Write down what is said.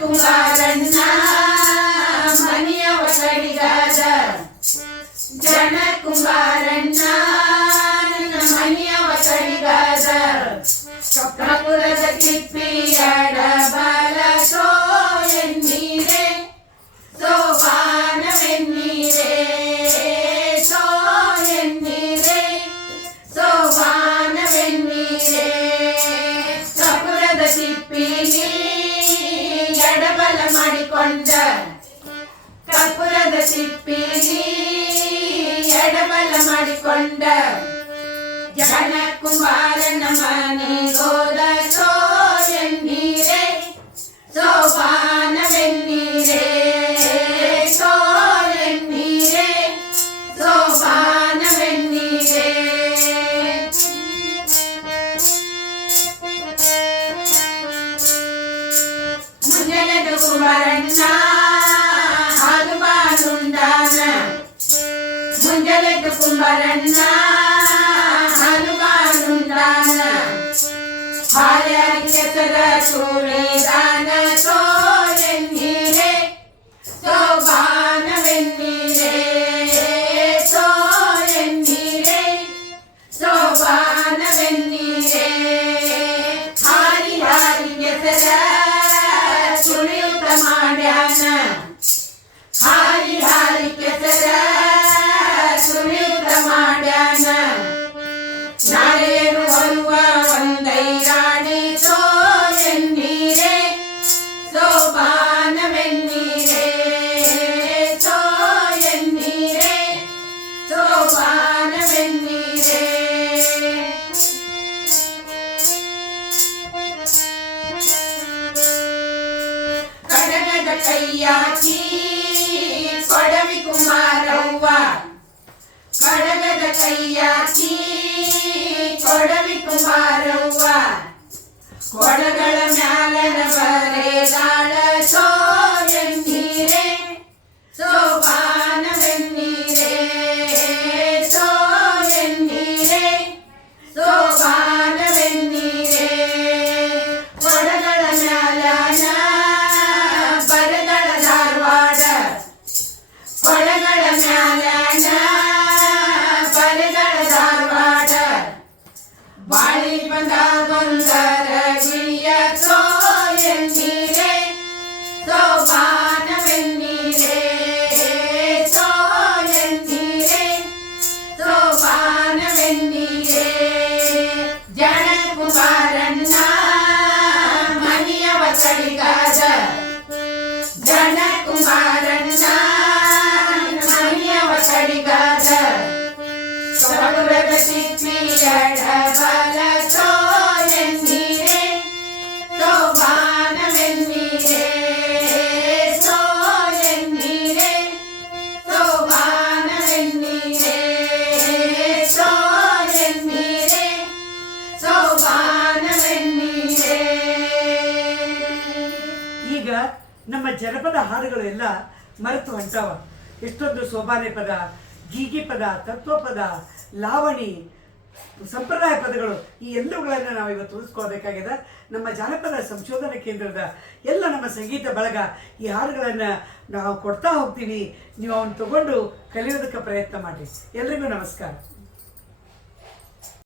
ಕುಮಾರಣ್ಣ ಮನೆಯವ ಕಡಿಗಾದ ಜನ ಕುಮಾರಣ್ಣ ಮನೆಯವ ಕಡಿಗಾದ ಕಪುರದ ತಿಪ್ಪಿಯಡ ಬಾಲ ಸೋ ಎನ್ನೀರೆ ಸೋಪಾನವೆನ್ನೀರೆ ಸೋ ಎನ್ನೀರೆ ಸೋಪಾನವೆನ್ನೀರೆ ಕಪುರದ ತಿಪ್ಪಿಲಿ ಎಡಬಲ ಮಾಡಿಕೊಂಡ ಕಪುರದ ತಿಪ್ಪಿಲಿ ಎಡಬಲ ಮಾಡಿಕೊಂಡ ಜನ ಕುಮಾರನ ಮನೆಗೋದ ಸೋ ಎನ್ನೀರೆ ಸೋಪಾನವೆನ್ನೀರೆ ಸೋ ಎನ್ನೀರೆ ಸೋಪಾನವೆನ್ನೀರೆ ಮುಂಜಾನೆದು ಕುಮಾರಣ್ಣ ಹಾಲು ಬಾನುಂಡಾನ ಮುಂಜಾನೆದು ಕುಮಾರಣ್ಣ ಹಾಲು ಬಾನುಂಡಾನ ಹಾರ್ಯಾಗಿ ಕೆಸರ ಸುಳಿದಾನ ಸೋ ಎನ್ನೀರೆ ಸೋಪಾನವೆನ್ನೀರೆ ಸೋ ಎನ್ನೀರೆ ಸೋಪಾನವೆನ್ನೀರೆ ಹಾರಿ ಹಾರಿ ಕೆಸರ ಸುಳಿಯುತ್ತ ಮಾಡ್ಯಾನ ಹಾರಿ ಹಾರಿ ಕೆಸರ ಸುಳಿಯುತ್ತ ಮಾಡ್ಯಾನ ನಾರೇನು ಬರುವ ಒಂದೈರಾಣಿ ಸೋ ಎನ್ನೀರೆ ಸೋಪಾನವೆನ್ನೀರೆ ಸೋ ಎನ್ನೀರೆ ಸೋಪಾನವೆನ್ನೀರೆ ಕಡಗದ ಕೈಯಾಕಿ ಕೊಡವಿ ಕುಮಾರವ್ವ ಕಡಗದ ಕೈಯಾಕಿ ಕೊಡವಿ ಕುಮಾರವ್ವ ಕೊಡಗಳ ಮ್ಯಾಲನ ಬರೆದಾಳ ಸೋ ಎನ್ನೀರೆ ಸೋಪಾನವೆನ್ನೀರೆ ಸೋ ಎನ್ನೀರೆ ಸೋಪಾನವೆನ್ನೀರೆ ಕೊಡಗಳ ಮ್ಯಾಲನ ಬರೆದಳ ಧಾರವಾಡ ಕೊಡಗಳ ಮ್ಯಾಲನ ಬರೆದಳ ಧಾರವಾಡ ಬಾಳಿ ಬಂದ ಬಂದರ ಗಿಳಿಯ ಸೋ ಎನ್ನೀರೆ ಸೋಪಾನವೆನ್ನೀರೆ ಸೋ ಎನ್ನೀರೆ ಸೋಪಾನವೆನ್ನೀರೆ ಜನ ಕುಮಾರಣ್ಣ ಮನೆಯವ ಕಡಿಗಾದ ಜನ ಕುಮಾರಣ್ಣ ಮನೆಯವ ಕಡಿಗಾದ ಕಪುರದ ತಿಪ್ಪಿಯಡ ಬಾಲ ಸೋ ಎನ್ನೀರೆ ಸೋಪಾನವೆನ್ನೀರೆ ಸೋ ಎನ್ನೀರೆ ಸೋಪಾನವೆನ್ನೀರೆ ಸೋ ಎನ್ನೀರೆ ಸೋಪಾನವೆನ್ನೀರೆ. ಈಗ ನಮ್ಮ ಜನಪದ ಹಾಡುಗಳು ಎಲ್ಲ ಮರೆತು ಹೊಂಟಾವ. ಎಷ್ಟೊಂದು ಸೋಬಾನೆ ಪದ, ಗೀಗಿ ಪದ, ತತ್ವಪದ, ಲಾವಣಿ, ಸಂಪ್ರದಾಯ ಪದಗಳು ಈ ಎಲ್ಲವುಗಳನ್ನು ನಾವು ಇವತ್ತು ಉಳಿಸ್ಕೊಳ್ಬೇಕಾಗಿದೆ. ನಮ್ಮ ಜಾನಪದ ಸಂಶೋಧನಾ ಕೇಂದ್ರದ ಎಲ್ಲ ನಮ್ಮ ಸಂಗೀತ ಬಳಗ ಈ ಹಾಡುಗಳನ್ನು ನಾವು ಕೊಡ್ತಾ ಹೋಗ್ತೀವಿ. ನೀವು ಅವನ್ನ ತಗೊಂಡು ಕಲಿಯೋದಕ್ಕೆ ಪ್ರಯತ್ನ ಮಾಡಿ. ಎಲ್ರಿಗೂ ನಮಸ್ಕಾರ.